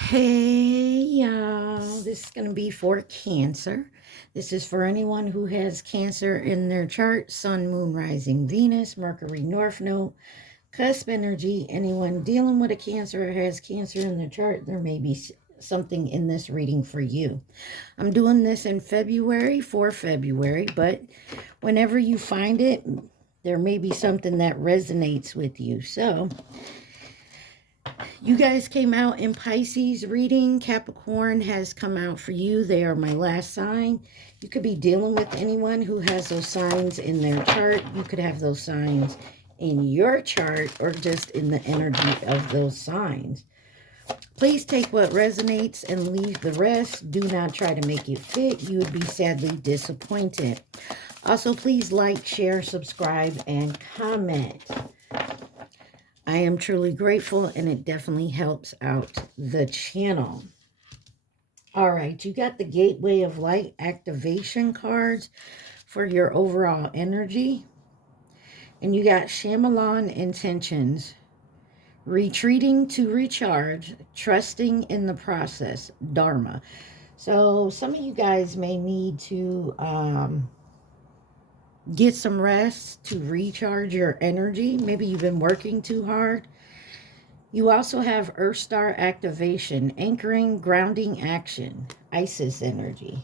Hey y'all, this is going to be for Cancer. This is for anyone who has Cancer in their chart, Sun, Moon, Rising, Venus, Mercury, North Node, cusp energy. Anyone dealing with a Cancer or has Cancer in their chart, there may be something in this reading for you. I'm doing this in February for February, but whenever you find it, there may be something that resonates with you. So, you guys came out in Pisces reading. Capricorn has come out for you. They are my last sign. You could be dealing with anyone who has those signs in their chart. You could have those signs in your chart or just in the energy of those signs. Please take what resonates and leave the rest. Do not try to make it fit. You would be sadly disappointed. Also, please like, share, subscribe, and comment. I am truly grateful, and it definitely helps out the channel. All right, you got the Gateway of Light activation cards for your overall energy. And you got Shyamalan intentions, retreating to recharge, trusting in the process, Dharma. So some of you guys may need to get some rest to recharge your energy. Maybe you've been working too hard. You also have Earth Star activation, anchoring, grounding action, Isis energy.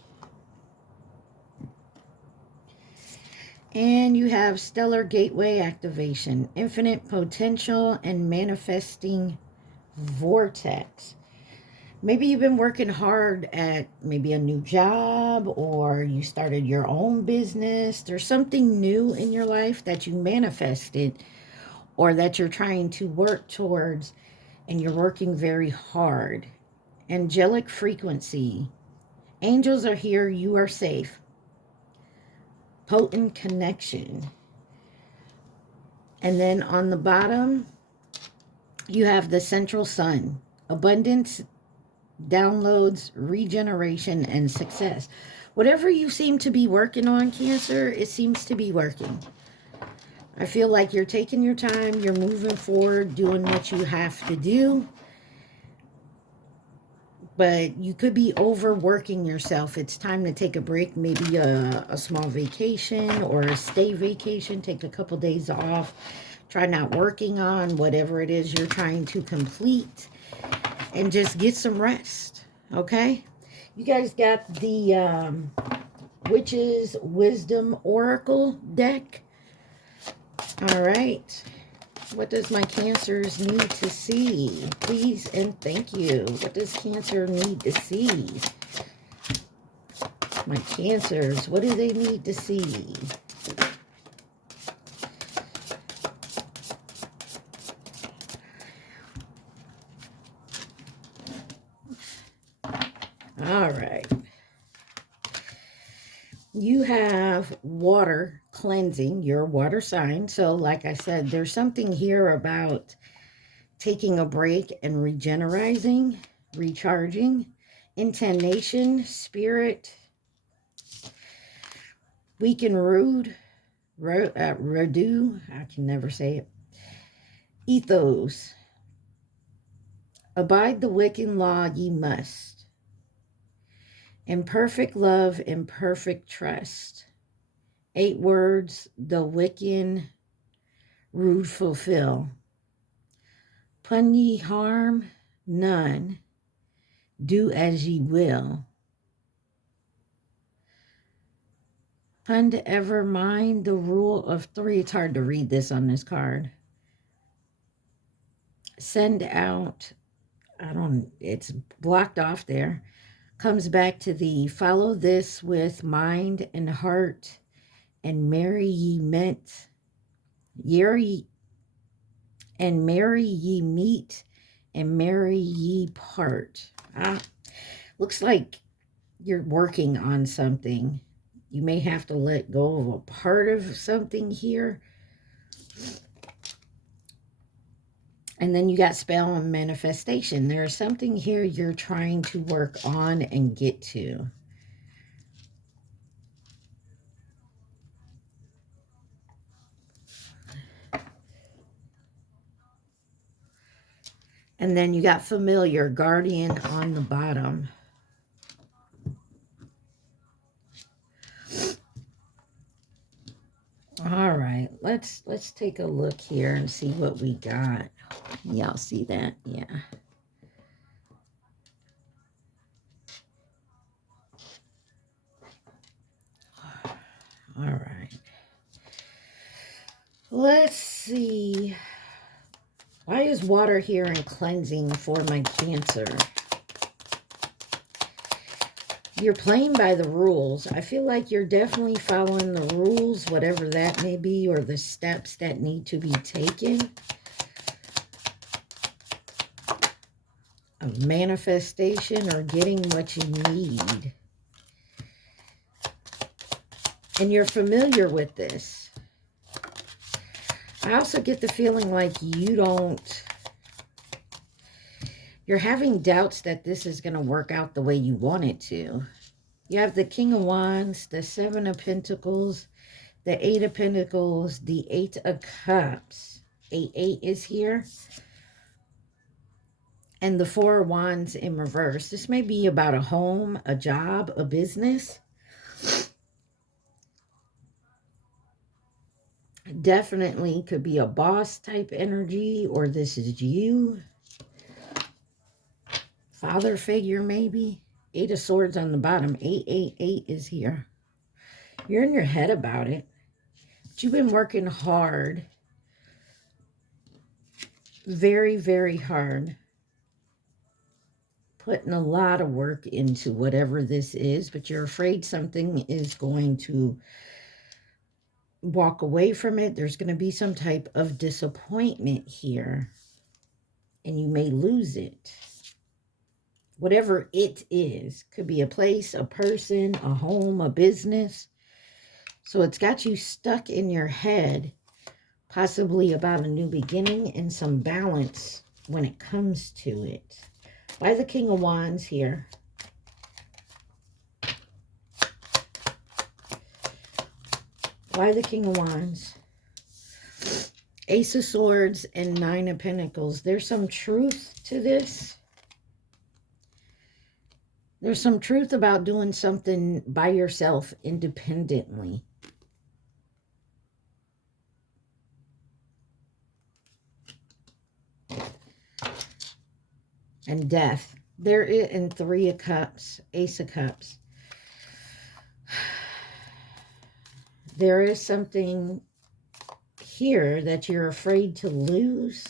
And you have Stellar Gateway activation, infinite potential and manifesting vortex. Maybe you've been working hard at maybe a new job, or you started your own business. There's something new in your life that you manifested or that you're trying to work towards, and you're working very hard. Angelic frequency. Angels are here. You are safe. Potent connection. And then on the bottom, you have the central sun. Abundance, downloads, regeneration, and success. Whatever you seem to be working on, Cancer, it seems to be working. I feel like you're taking your time. You're moving forward, doing what you have to do. But you could be overworking yourself. It's time to take a break, maybe a small vacation or a stay vacation. Take a couple days off. Try not working on whatever it is you're trying to complete and just get some rest, okay? You guys got the Witch's Wisdom Oracle deck. All right. What does my Cancers need to see? Please and thank you. What does Cancer need to see? My Cancers, what do they need to see? All right. You have water cleansing, your water sign. So like I said, there's something here about taking a break and regenerating, recharging. Intonation, spirit, weak and rude, redo, I can never say it. Ethos, abide the Wiccan law ye must. In perfect love, in perfect trust. 8 words, the Wiccan rude fulfill. Pun ye harm none, do as ye will. Pun to ever mind the rule of 3. It's hard to read this on this card. Send out, it's blocked off there. Comes back to the follow this with mind and heart, and marry ye meet, and marry ye meet, and marry ye part. Looks like you're working on something. You may have to let go of a part of something here. And then you got spell and manifestation. There's something here you're trying to work on and get to. And then you got familiar, guardian on the bottom. All right, let's take a look here and see what we got. Y'all see that? Yeah. All right. Let's see. Why is water here and cleansing for my Cancer? You're playing by the rules. I feel like you're definitely following the rules, whatever that may be, or the steps that need to be taken. Of manifestation or getting what you need. And you're familiar with this. I also get the feeling like you're having doubts that this is going to work out the way you want it to. You have the King of Wands, the Seven of Pentacles, the Eight of Pentacles, the Eight of Cups. 8 is here. And the Four of Wands in reverse. This may be about a home, a job, a business. Definitely could be a boss type energy, or this is you. Father figure, maybe. 8 of Swords on the bottom. 888 is here. You're in your head about it. But you've been working hard. Very, very hard. Putting a lot of work into whatever this is. But you're afraid something is going to walk away from it. There's going to be some type of disappointment here. And you may lose it. Whatever it is, could be a place, a person, a home, a business. So it's got you stuck in your head, possibly about a new beginning and some balance when it comes to it. By the King of Wands here. By the King of Wands. Ace of Swords and Nine of Pentacles. There's some truth to this. There's some truth about doing something by yourself independently. And Death. There is in Three of Cups, Ace of Cups. There is something here that you're afraid to lose.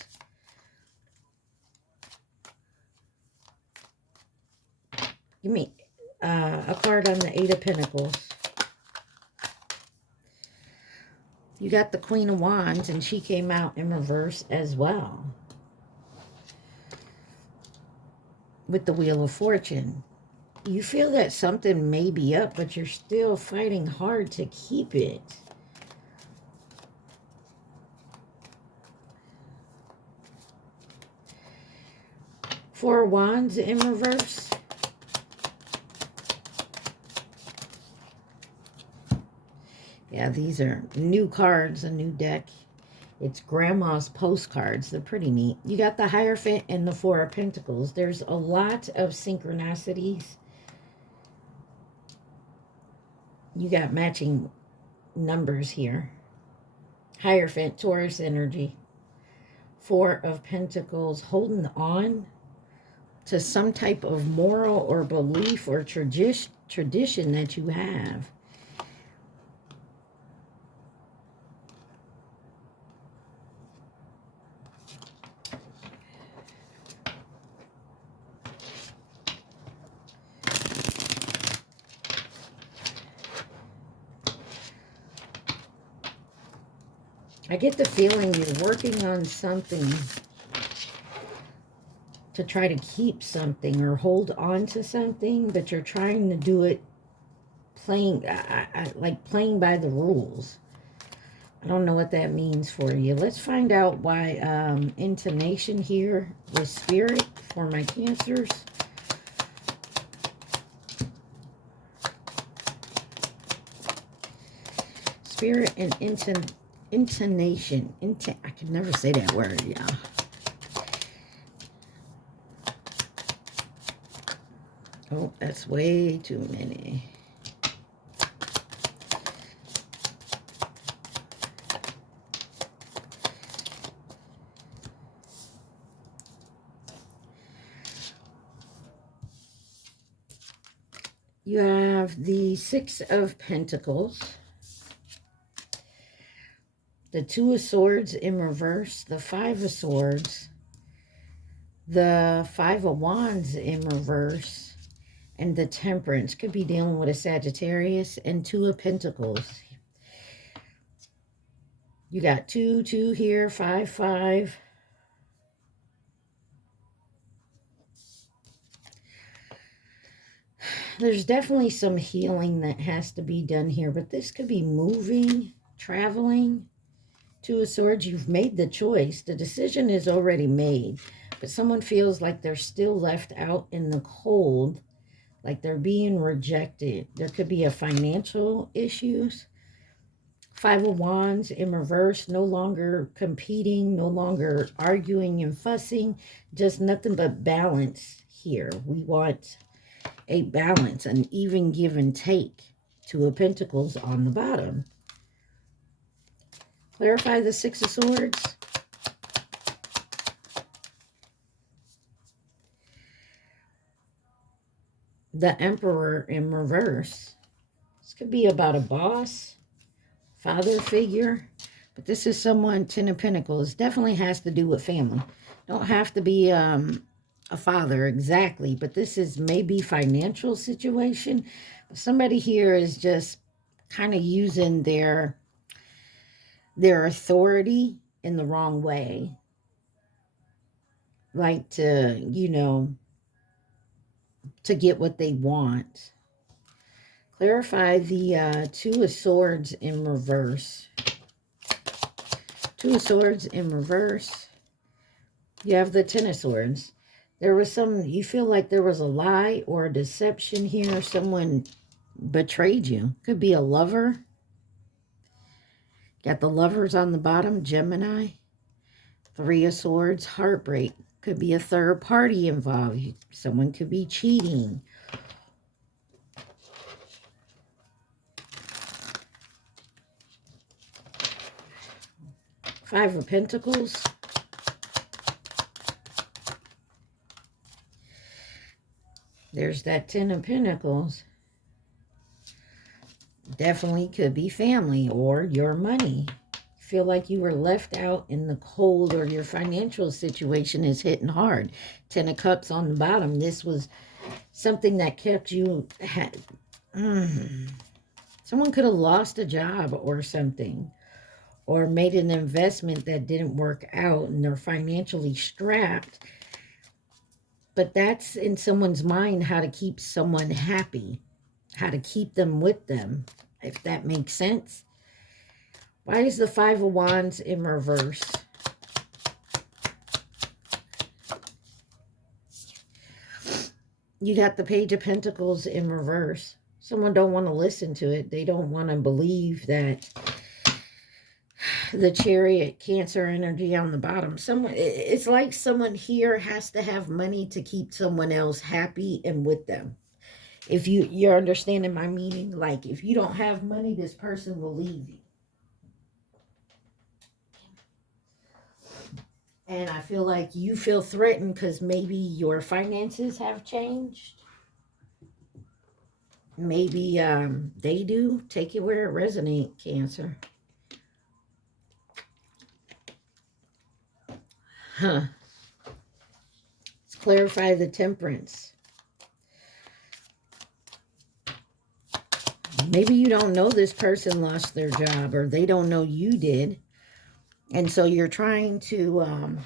Give me a card on the Eight of Pentacles. You got the Queen of Wands, and she came out in reverse as well. With the Wheel of Fortune. You feel that something may be up, but you're still fighting hard to keep it. Four of Wands in reverse. Yeah, these are new cards, a new deck. It's Grandma's postcards. They're pretty neat. You got the Hierophant and the Four of Pentacles. There's a lot of synchronicities. You got matching numbers here. Hierophant, Taurus energy. Four of Pentacles, holding on to some type of moral or belief or tradition that you have. I get the feeling you're working on something to try to keep something or hold on to something, but you're trying to do it like playing by the rules. I don't know what that means for you. Let's find out why intonation here with Spirit for my Cancers. Spirit and intonation. I can never say that word, y'all. Oh, that's way too many. You have the Six of Pentacles, the Two of Swords in reverse, the Five of Swords, the Five of Wands in reverse, and the Temperance. Could be dealing with a Sagittarius, and Two of Pentacles. You got 2, 2 here, 5, 5. There's definitely some healing that has to be done here, but this could be moving, traveling. Two of Swords, you've made the choice. The decision is already made, but someone feels like they're still left out in the cold, like they're being rejected. There could be a financial issues. Five of Wands in reverse, no longer competing, no longer arguing and fussing, just nothing but balance here. We want a balance, an even give and take. Two of Pentacles on the bottom. Clarify the Six of Swords. The Emperor in reverse. This could be about a boss, father figure, but this is someone, Ten of Pentacles. Definitely has to do with family. Don't have to be a father exactly, but this is maybe financial situation. Somebody here is just kind of using their authority in the wrong way. Like to, you know, to get what they want. Clarify the Two of Swords in reverse. Two of Swords in reverse. You have the Ten of Swords. There was you feel like there was a lie or a deception here. Someone betrayed you. Could be a lover. Got the Lovers on the bottom, Gemini. Three of Swords, heartbreak. Could be a third party involved. Someone could be cheating. Five of Pentacles. There's that Ten of Pentacles. Definitely could be family or your money. Feel like you were left out in the cold, or your financial situation is hitting hard. Ten of Cups on the bottom. This was something that kept you... Someone could have lost a job or something, or made an investment that didn't work out and they're financially strapped. But that's in someone's mind, how to keep someone happy, how to keep them with them, if that makes sense. Why is the Five of Wands in reverse? You got the Page of Pentacles in reverse. Someone don't want to listen to it. They don't want to believe that the Chariot, Cancer energy on the bottom. It's like someone here has to have money to keep someone else happy and with them. If you're understanding my meaning, like if you don't have money, this person will leave you. And I feel like you feel threatened because maybe your finances have changed. Maybe they do. Take it where it resonates, Cancer. Let's clarify the Temperance. Maybe you don't know this person lost their job, or they don't know you did. And so you're trying to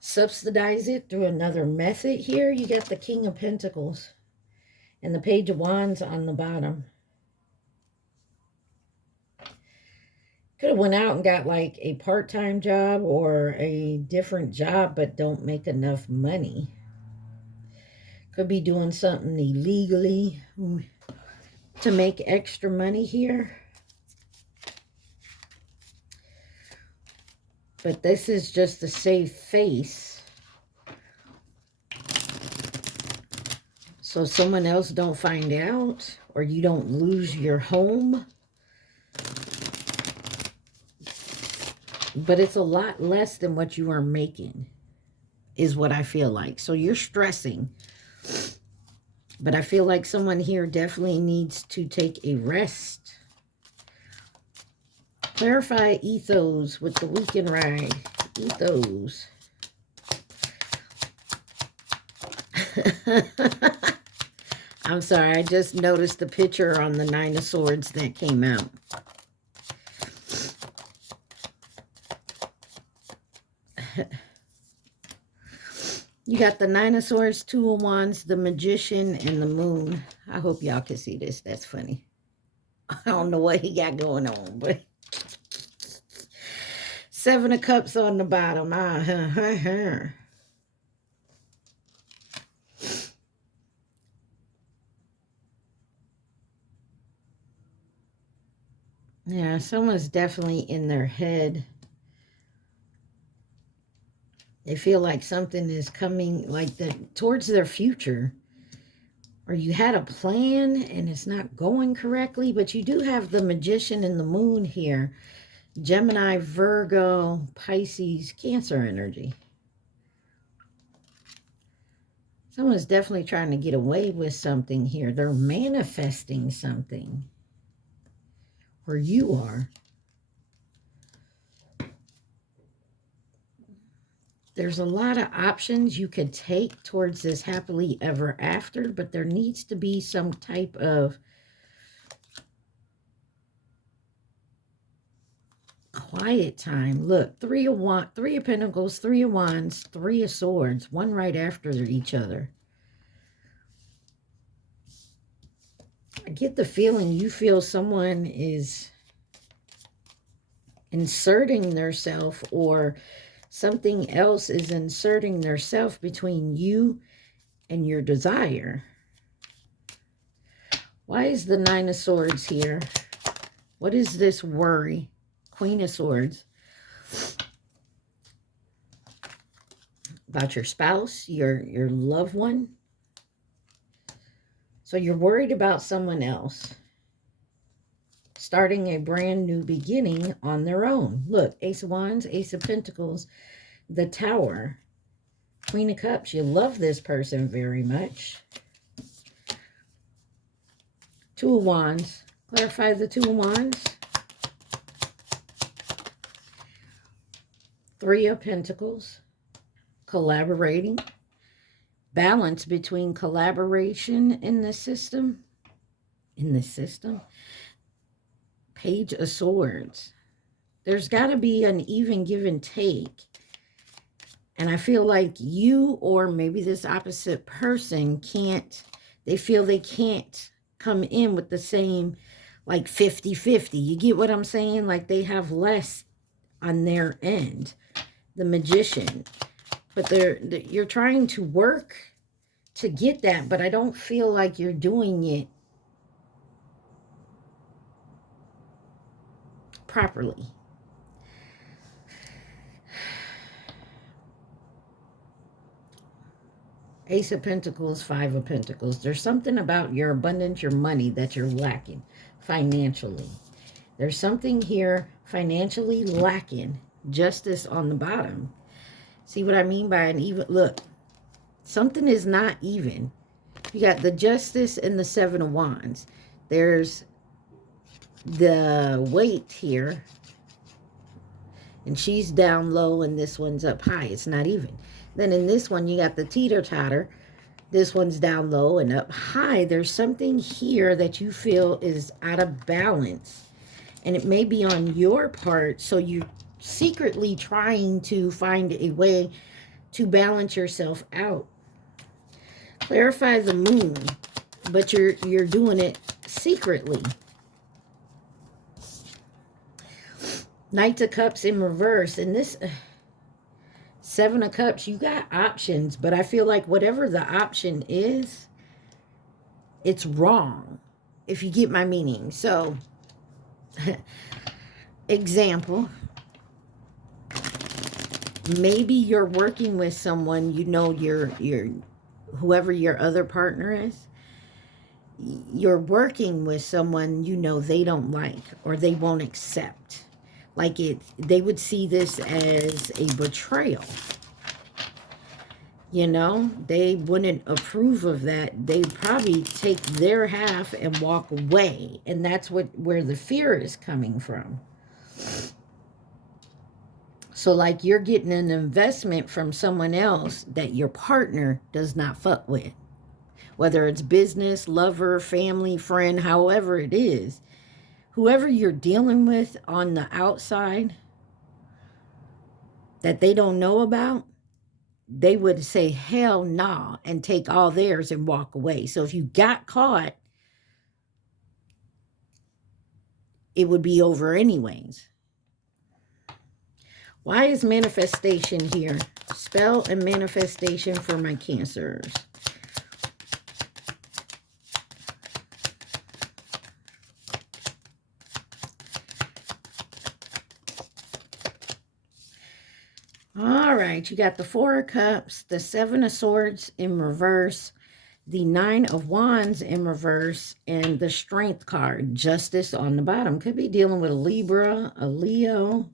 subsidize it through another method here. You got the King of Pentacles and the Page of Wands on the bottom. Could have went out and got like a part-time job or a different job, but don't make enough money. Could be doing something illegally to make extra money here. But this is just to save face, so someone else don't find out, or you don't lose your home. But it's a lot less than what you are making, is what I feel like. So you're stressing. But I feel like someone here definitely needs to take a rest. Clarify ethos with the weekend ride. Ethos. I'm sorry, I just noticed the picture on the Nine of Swords that came out. You got the Nine of Swords, Two of Wands, the Magician, and the Moon. I hope y'all can see this. That's funny. I don't know what he got going on, but Seven of Cups on the bottom. Yeah, someone's definitely in their head. They feel like something is coming like towards their future. Or you had a plan and it's not going correctly, but you do have the Magician and the Moon here. Gemini, Virgo, Pisces, Cancer energy. Someone's definitely trying to get away with something here. They're manifesting something. Or you are. There's a lot of options you could take towards this happily ever after, but there needs to be some type of quiet time. Look, Three of Pentacles, Three of Wands, Three of Swords, one right after each other. I get the feeling you feel someone is inserting theirself, or something else is inserting theirself between you and your desire. Why is the Nine of Swords here? What is this worry? Queen of Swords. About your spouse, your loved one. So you're worried about someone else starting a brand new beginning on their own. Look, Ace of Wands, Ace of Pentacles, the Tower, Queen of Cups. You love this person very much. Two of Wands. Clarify the Two of Wands. Three of Pentacles. Collaborating. Balance between collaboration in the system. Page of Swords. There's got to be an even give and take. And I feel like you, or maybe this opposite person, they feel they can't come in with the same, like 50-50. You get what I'm saying? Like they have less on their end. The Magician. But you're trying to work to get that, but I don't feel like you're doing it properly. Ace of Pentacles, Five of Pentacles. There's something about your abundance, your money, that you're lacking financially. There's something here financially lacking. Justice on the bottom. See what I mean by an even? Look, something is not even. You got the Justice and the Seven of Wands. There's the weight here. And she's down low and this one's up high. It's not even. Then in this one, you got the teeter-totter. This one's down low and up high. There's something here that you feel is out of balance. And it may be on your part. So you're secretly trying to find a way to balance yourself out. Clarify the Moon. But you're doing it secretly. Knight of Cups in reverse. And this Seven of Cups, you got options, but I feel like whatever the option is, it's wrong, if you get my meaning. So, example, Maybe you're working with someone, you know, whoever your other partner is, you're working with someone you know they don't like or they won't accept. Like they would see this as a betrayal. You know, they wouldn't approve of that. They'd probably take their half and walk away. And that's where the fear is coming from. So like you're getting an investment from someone else that your partner does not fuck with. Whether it's business, lover, family, friend, however it is. Whoever you're dealing with on the outside that they don't know about, they would say hell nah and take all theirs and walk away. So if you got caught, it would be over anyways. Why is manifestation here? Spell and manifestation for my Cancers. All right, you got the Four of Cups, the Seven of Swords in reverse, the Nine of Wands in reverse, and the Strength card, Justice on the bottom. Could be dealing with a Libra, a Leo.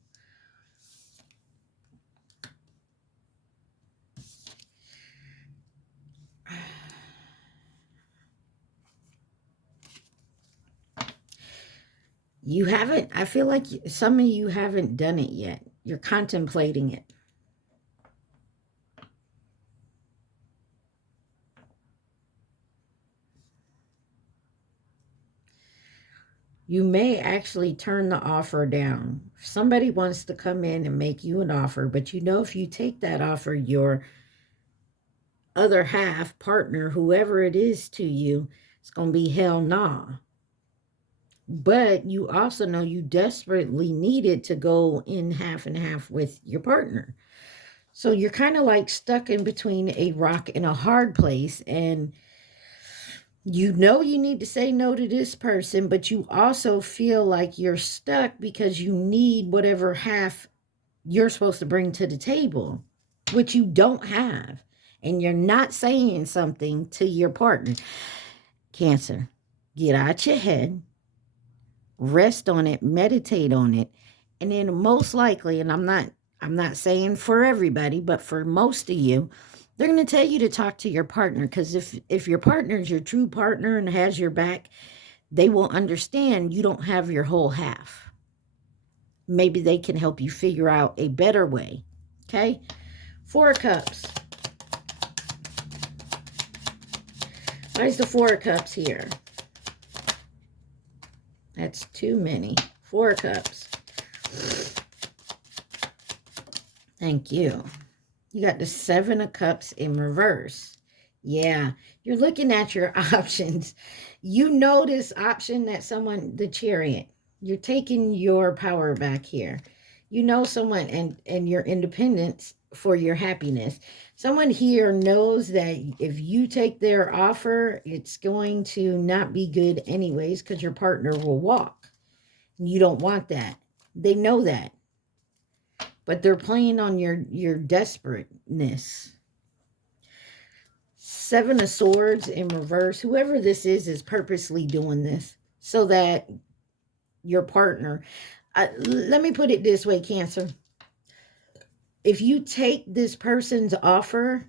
You haven't, I feel like some of you haven't done it yet. You're contemplating it. You may actually turn the offer down. Somebody wants to come in and make you an offer, but you know if you take that offer, your other half, partner, whoever it is to you, it's going to be hell nah. But you also know you desperately needed to go in half and half with your partner. So you're kind of like stuck in between a rock and a hard place, and you know you need to say no to this person, but you also feel like you're stuck because you need whatever half you're supposed to bring to the table, which you don't have. And you're not saying something to your partner. Cancer, get out your head, rest on it, meditate on it, and then most likely, and I'm not saying for everybody, but for most of you, they're going to tell you to talk to your partner, because if your partner is your true partner and has your back, they will understand you don't have your whole half. Maybe they can help you figure out a better way. Okay? Four of Cups. Why is the Four of Cups here? That's too many. Four of Cups. Thank you. You got the Seven of Cups in reverse. Yeah, you're looking at your options. You know this option that the Chariot. You're taking your power back here. You know someone and your independence for your happiness. Someone here knows that if you take their offer, it's going to not be good anyways because your partner will walk. You don't want that. They know that. But they're playing on your desperateness. Seven of Swords in reverse. Whoever this is purposely doing this so that your partner... let me put it this way, Cancer. If you take this person's offer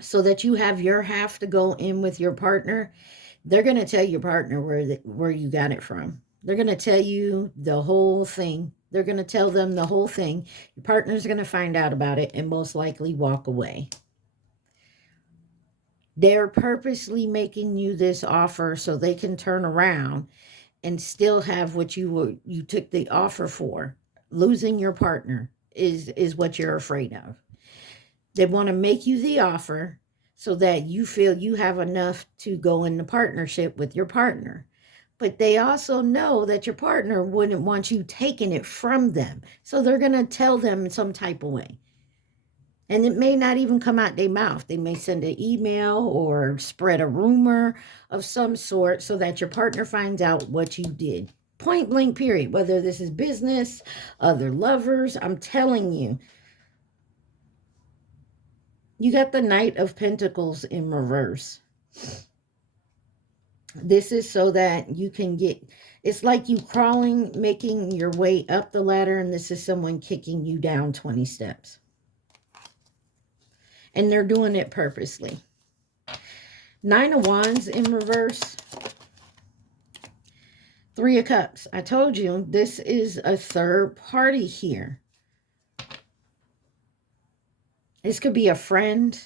so that you have your half to go in with your partner, they're going to tell your partner where you got it from. They're going to tell you the whole thing. They're going to tell them the whole thing. Your partner's going to find out about it and most likely walk away. They're purposely making you this offer so they can turn around and still have what you took the offer for. Losing your partner is what you're afraid of. They want to make you the offer so that you feel you have enough to go into partnership with your partner. But they also know that your partner wouldn't want you taking it from them. So they're going to tell them in some type of way. And it may not even come out their mouth. They may send an email or spread a rumor of some sort so that your partner finds out what you did. Point blank period. Whether this is business, other lovers, I'm telling you. You got the Knight of Pentacles in reverse. This is so that you can get, it's like you crawling, making your way up the ladder, and this is someone kicking you down 20 steps. And they're doing it purposely. Nine of Wands in reverse. Three of Cups. I told you, this is a third party here. This could be a friend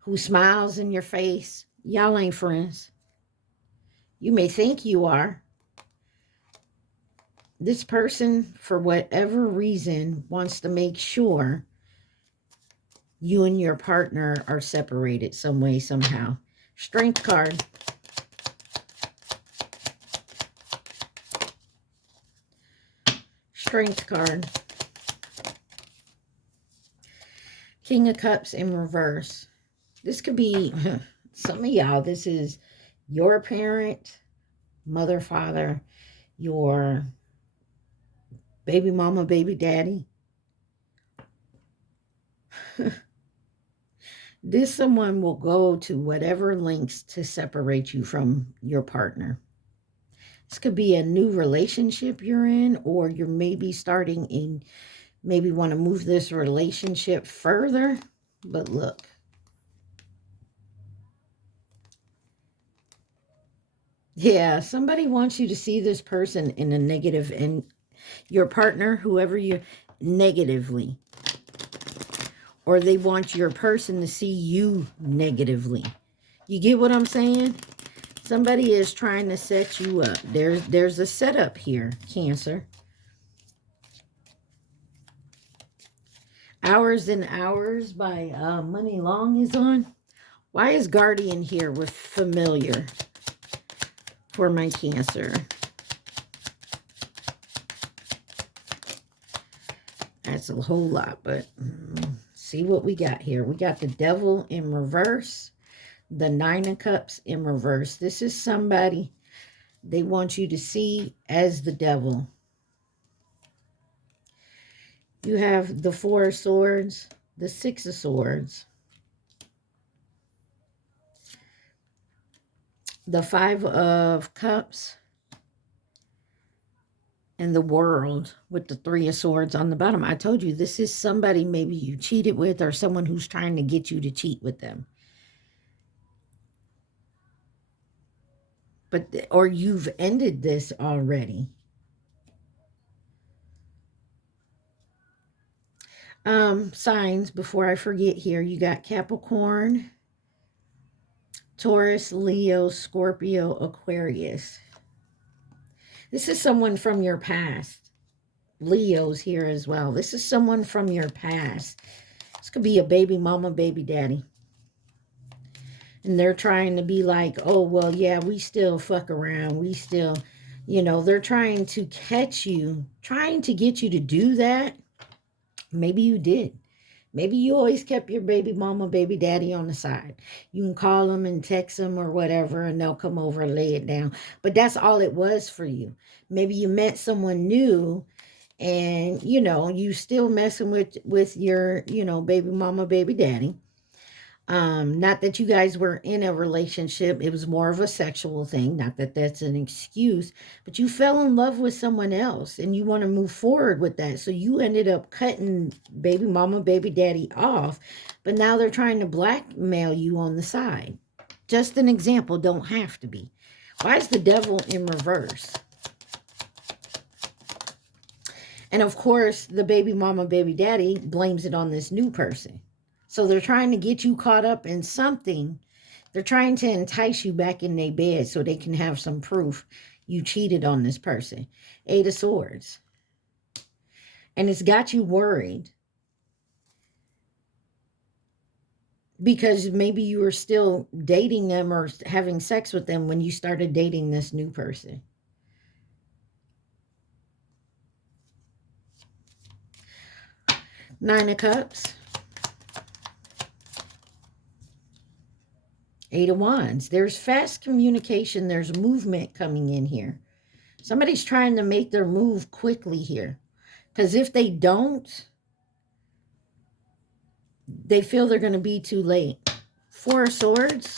who smiles in your face. Y'all ain't friends. You may think you are. This person, for whatever reason, wants to make sure you and your partner are separated some way, somehow. Strength card. Strength card. King of Cups in reverse. This could be, some of y'all, this is your parent, mother, father, your baby mama, baby daddy. This someone will go to whatever lengths to separate you from your partner. This could be a new relationship you're in, or you're maybe starting in, maybe want to move this relationship further. But look. Yeah, somebody wants you to see this person in a negative, and your partner, whoever you, negatively. Or they want your person to see you negatively. You get what I'm saying? Somebody is trying to set you up. There's a setup here, Cancer. Hours and Hours by Money Long is on. Why is Guardian here with familiar for my Cancer? That's a whole lot, but see what we got here. We got the Devil in reverse. The Nine of Cups in reverse. This is somebody they want you to see as the devil. You have the Four of Swords, the Six of Swords, the Five of Cups, and the World with the Three of Swords on the bottom. I told you, this is somebody maybe you cheated with, or someone who's trying to get you to cheat with them. But, or you've ended this already. Signs, before I forget here, you got Capricorn, Taurus, Leo, Scorpio, Aquarius. This is someone from your past. Leo's here as well. This is someone from your past. This could be a baby mama, baby daddy. And they're trying to be like, oh, well, yeah, we still fuck around. We still, you know, they're trying to catch you, trying to get you to do that. Maybe you did. Maybe you always kept your baby mama, baby daddy on the side. You can call them and text them or whatever, and they'll come over and lay it down. But that's all it was for you. Maybe you met someone new, and, you know, you still messing with your, you know, baby mama, baby daddy. Not that you guys were in a relationship. It was more of a sexual thing. Not that that's an excuse, but you fell in love with someone else and you want to move forward with that. So you ended up cutting baby mama, baby daddy off, but now they're trying to blackmail you on the side. Just an example, don't have to be. Why is the Devil in reverse? And of course, the baby mama, baby daddy blames it on this new person. So they're trying to get you caught up in something. They're trying to entice you back in their bed so they can have some proof you cheated on this person. Eight of Swords. And it's got you worried. Because maybe you were still dating them or having sex with them when you started dating this new person. Nine of Cups. Eight of Wands. There's fast communication. There's movement coming in here. Somebody's trying to make their move quickly here. Because if they don't, They feel they're going to be too late. Four of Swords.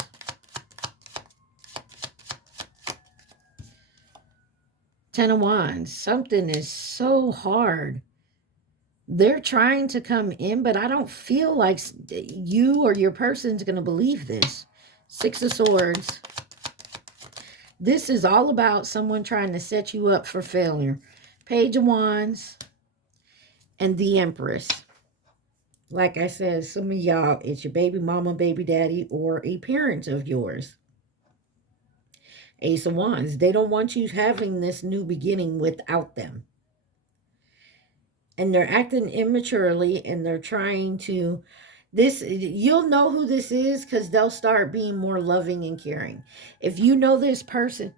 Ten of Wands. Something is so hard. They're trying to come in, but I don't feel like you or your person's going to believe this. Six of Swords. This is all about someone trying to set you up for failure. Page of Wands and the Empress. Like I said, some of y'all, it's your baby mama, baby daddy, or a parent of yours. Ace of Wands. They don't want you having this new beginning without them. And they're acting immaturely, and they're trying to... You'll know who this is because they'll start being more loving and caring. If you know this person...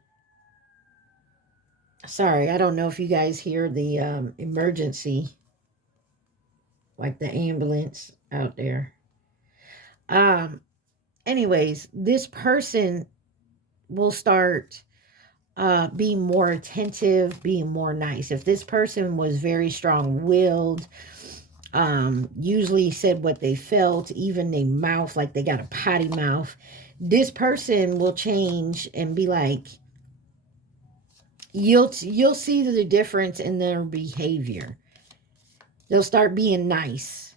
Sorry, I don't know if you guys hear the emergency, like the ambulance out there. Anyways, this person will start being more attentive, being more nice. If this person was very strong-willed, usually said what they felt, even they mouth like they got a potty mouth, this person will change and be like, you'll see the difference in their behavior. They'll start being nice.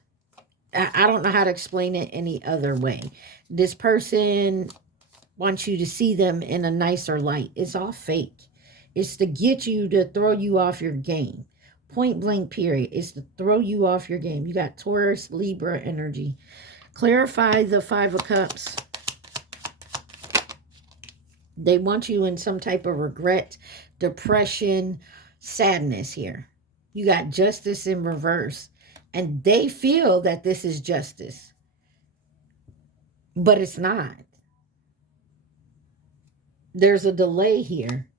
I don't know how to explain it any other way. This person wants you to see them in a nicer light. It's all fake. It's to get you to throw you off your game. Point blank period. It's to throw you off your game. You got Taurus, Libra energy. Clarify the Five of Cups. They want you in some type of regret, depression, sadness here. You got Justice in reverse. And they feel that this is justice. But it's not. There's a delay here.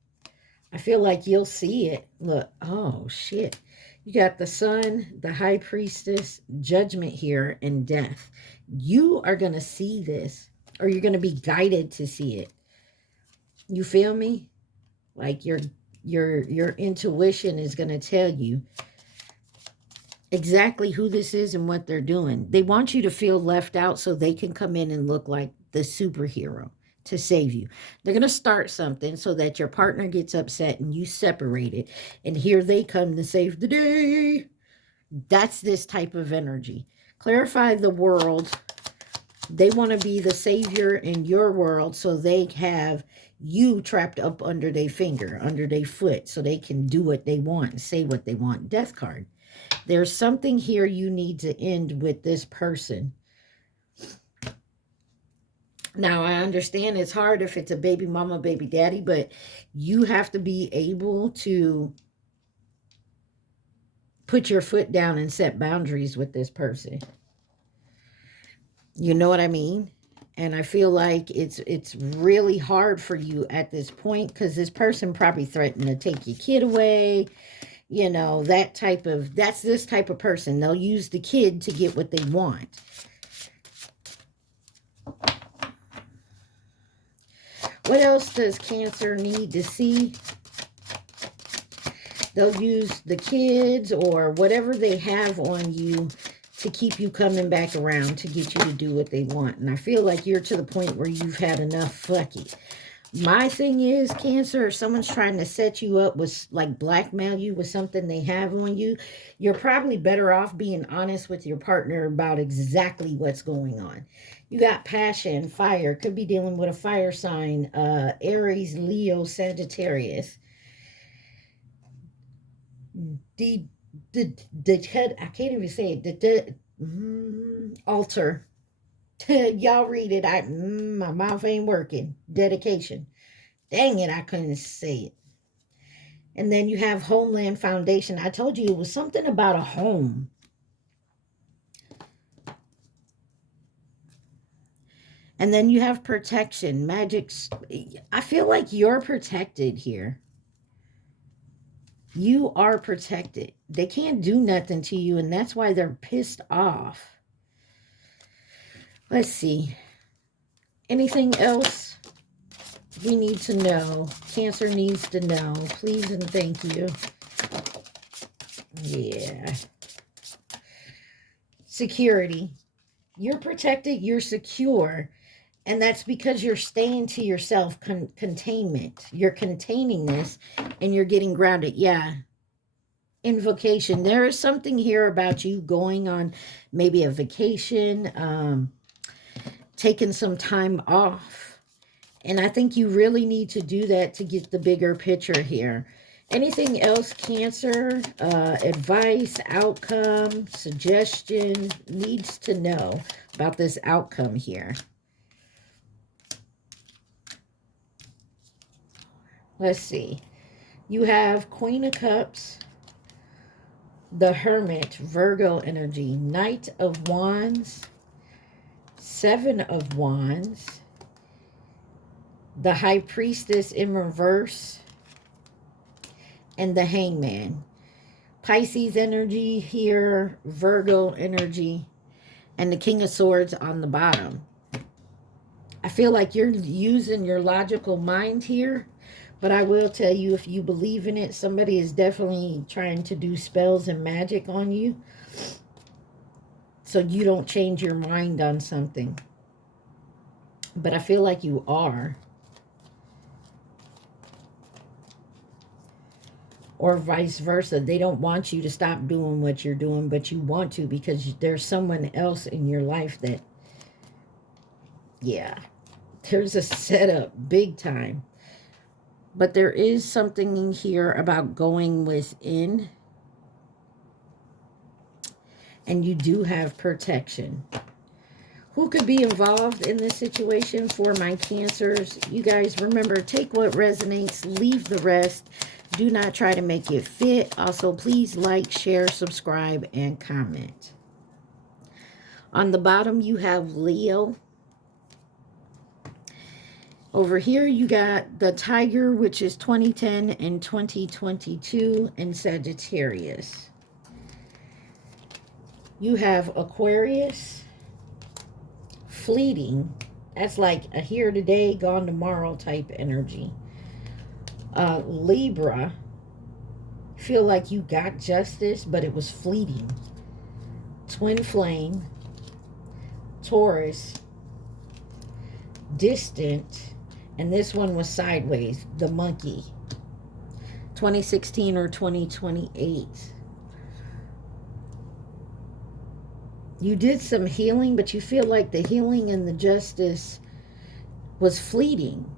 I feel like you'll see it. Look. Oh, shit. You got the Sun, the High Priestess, Judgment here, and Death. You are going to see this. Or you're going to be guided to see it. You feel me? Like your intuition is going to tell you exactly who this is and what they're doing. They want you to feel left out so they can come in and look like the superhero to save you. They're going to start something so that your partner gets upset and you separate it. And here they come to save the day. That's this type of energy. Clarify the world. They want to be the savior in your world so they have you trapped up under their finger, under their foot, so they can do what they want and say what they want. Death card. There's something here you need to end with this person. Now, I understand it's hard if it's a baby mama, baby daddy, but you have to be able to put your foot down and set boundaries with this person. You know what I mean? And I feel like it's really hard for you at this point because this person probably threatened to take your kid away. You know, that's this type of person. They'll use the kid to get what they want. What else does Cancer need to see? They'll use the kids or whatever they have on you to keep you coming back around to get you to do what they want. And I feel like you're to the point where you've had enough. Fuck it. My thing is, Cancer, if someone's trying to set you up with, like, blackmail you with something they have on you, you're probably better off being honest with your partner about exactly what's going on. You got passion, fire. Could be dealing with a fire sign. Aries, Leo, Sagittarius. I can't even say it. Altar. Y'all read it. My mouth ain't working. Dedication. Dang it, I couldn't say it. And then you have Homeland Foundation. I told you it was something about a home. And then you have protection. Magics. I feel like you're protected here. You are protected. They can't do nothing to you, and that's why they're pissed off. Let's see. Anything else we need to know? Cancer needs to know. Please and thank you. Yeah. Security. You're protected, you're secure, and that's because you're staying to yourself. Containment. You're containing this, and you're getting grounded. Yeah. Invocation. There is something here about you going on maybe a vacation, taking some time off. And I think you really need to do that to get the bigger picture here. Anything else, Cancer? Advice, outcome, suggestion, needs to know about this outcome here. Let's see. You have Queen of Cups, the Hermit, Virgo energy, Knight of Wands, Seven of Wands, the High Priestess in reverse, and the Hangman. Pisces energy here, Virgo energy, and the King of Swords on the bottom. I feel like you're using your logical mind here, but I will tell you, if you believe in it, somebody is definitely trying to do spells and magic on you, so you don't change your mind on something. But I feel like you are. Or vice versa. They don't want you to stop doing what you're doing, but you want to because there's someone else in your life that, yeah, there's a setup big time. But there is something in here about going within. And you do have protection. Who could be involved in this situation for my Cancers? You guys, remember, take what resonates, leave the rest. Do not try to make it fit. Also, please like, share, subscribe, and comment. On the bottom, you have Leo. Over here, you got the Tiger, which is 2010 and 2022, and Sagittarius. You have Aquarius, fleeting. That's like a here today, gone tomorrow type energy. Libra, feel like you got justice, but it was fleeting. Twin flame. Taurus, distant, and this one was sideways, the monkey. 2016 or 2028. You did some healing, but you feel like the healing and the justice was fleeting.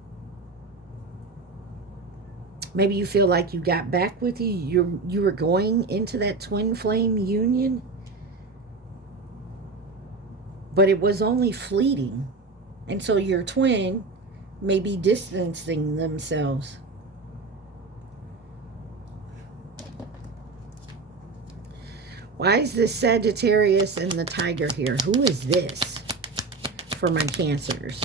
Maybe you feel like you got back with you were going into that twin flame union, but it was only fleeting. And so your twin may be distancing themselves. Why is this Sagittarius and the Tiger here? Who is this for my Cancers?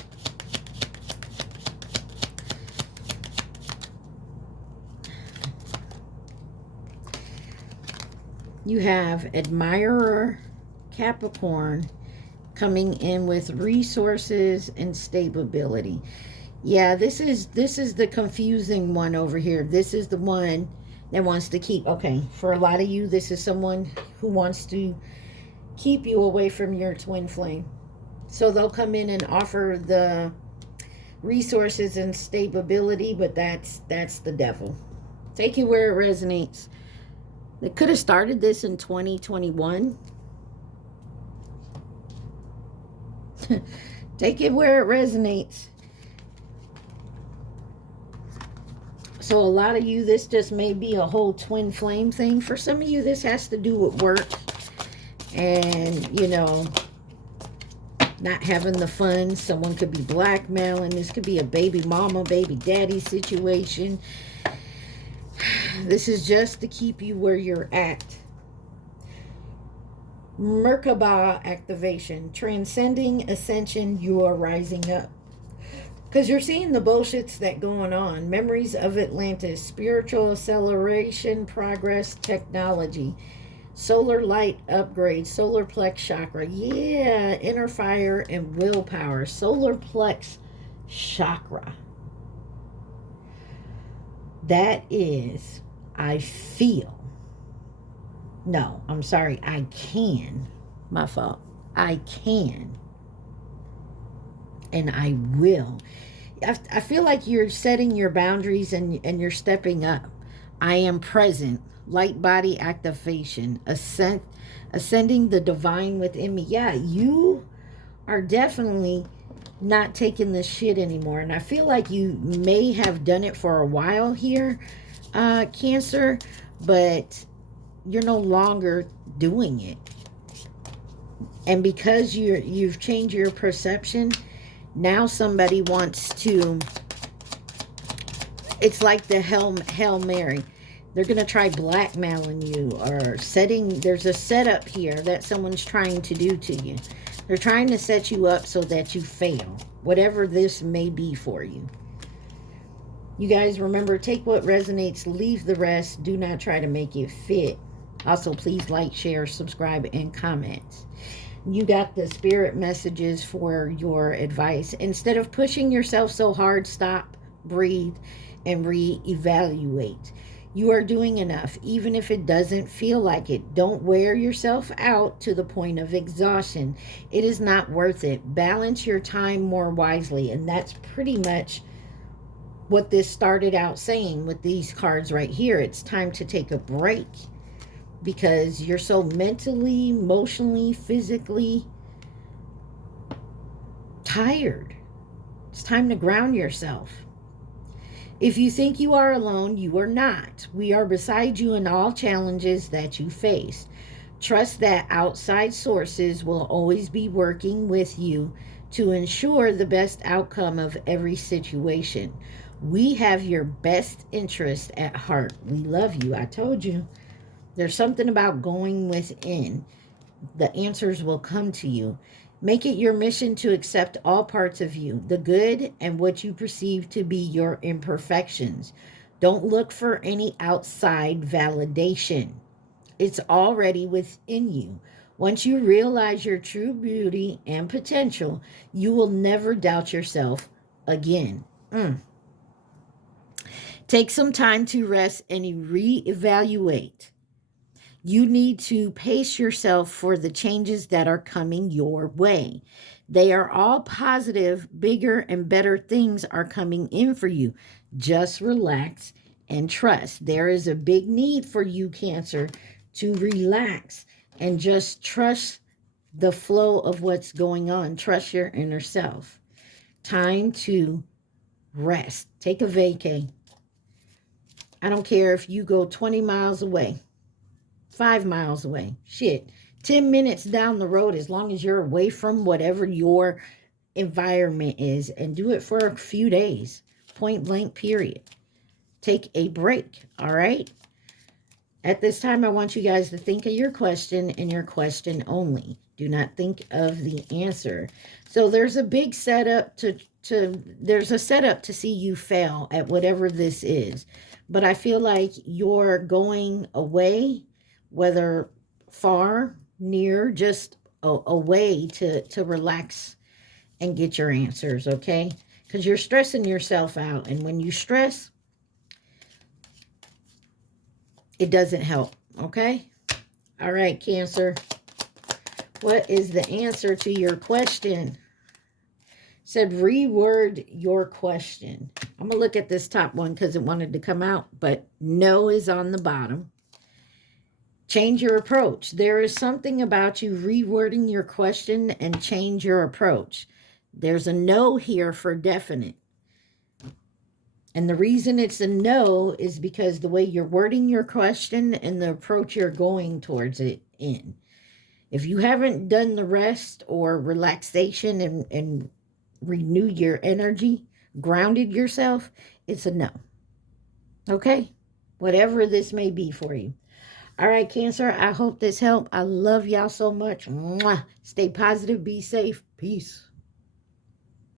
You have Admirer, Capricorn, coming in with resources and stability. Yeah, this is the confusing one over here. This is the one that wants to keep, okay, for a lot of you, this is someone who wants to keep you away from your twin flame. So they'll come in and offer the resources and stability, but that's the devil. Take it where it resonates. They could have started this in 2021. Take it where it resonates. So a lot of you, this just may be a whole twin flame thing. For some of you, this has to do with work and, you know, not having the funds. Someone could be blackmailing. This could be a baby mama, baby daddy situation. This is just to keep you where you're at. Merkaba activation. Transcending ascension, you are rising up. Because you're seeing the bullshits that going on. Memories of Atlantis. Spiritual acceleration, progress, technology. Solar light upgrade. Solar plex chakra. Yeah, inner fire and willpower. Solar plex chakra. That is, I feel. No, I'm sorry. I can. My fault. I can. And I will. I feel like you're setting your boundaries and you're stepping up. I am present. Light body activation. Ascending the divine within me. Yeah, you are definitely not taking this shit anymore. And I feel like you may have done it for a while here, Cancer, but you're no longer doing it. And because you've changed your perception, now somebody wants to, it's like the Hail Mary. They're going to try blackmailing you or there's a setup here that someone's trying to do to you. They're trying to set you up so that you fail, whatever this may be for you. You guys remember, take what resonates, leave the rest. Do not try to make it fit. Also, please like, share, subscribe, and comment. You got the spirit messages for your advice. Instead of pushing yourself so hard, stop, breathe, and reevaluate. You are doing enough, even if it doesn't feel like it. Don't wear yourself out to the point of exhaustion. It is not worth it. Balance your time more wisely. And that's pretty much what this started out saying with these cards right here. It's time to take a break, because you're so mentally, emotionally, physically tired. It's time to ground yourself. If you think you are alone, you are not. We are beside you in all challenges that you face. Trust that outside sources will always be working with you to ensure the best outcome of every situation. We have your best interest at heart. We love you. I told you. There's something about going within. The answers will come to you. Make it your mission to accept all parts of you, the good and what you perceive to be your imperfections. Don't look for any outside validation. It's already within you. Once you realize your true beauty and potential, you will never doubt yourself again. Take some time to rest and reevaluate. You need to pace yourself for the changes that are coming your way. They are all positive, bigger and better things are coming in for you. Just relax and trust. There is a big need for you, Cancer, to relax and just trust the flow of what's going on. Trust your inner self. Time to rest. Take a vacay. I don't care if you go 20 miles away. 5 miles away. Shit. 10 minutes down the road, as long as you're away from whatever your environment is, and do it for a few days. Point blank, period. Take a break. All right. At this time, I want you guys to think of your question and your question only. Do not think of the answer. So there's a big setup there's a setup to see you fail at whatever this is. But I feel like you're going away, whether far, near, just a way to relax and get your answers, okay? Because you're stressing yourself out. And when you stress, it doesn't help, okay? All right, Cancer. What is the answer to your question? Said reword your question. I'm going to look at this top one because it wanted to come out, but no is on the bottom. Change your approach. There is something about you rewording your question and change your approach. There's a no here for definite. And the reason it's a no is because the way you're wording your question and the approach you're going towards it in. If you haven't done the rest or relaxation and renew your energy, grounded yourself, it's a no. Okay? Whatever this may be for you. All right, Cancer, I hope this helped. I love y'all so much. Mwah. Stay positive. Be safe. Peace.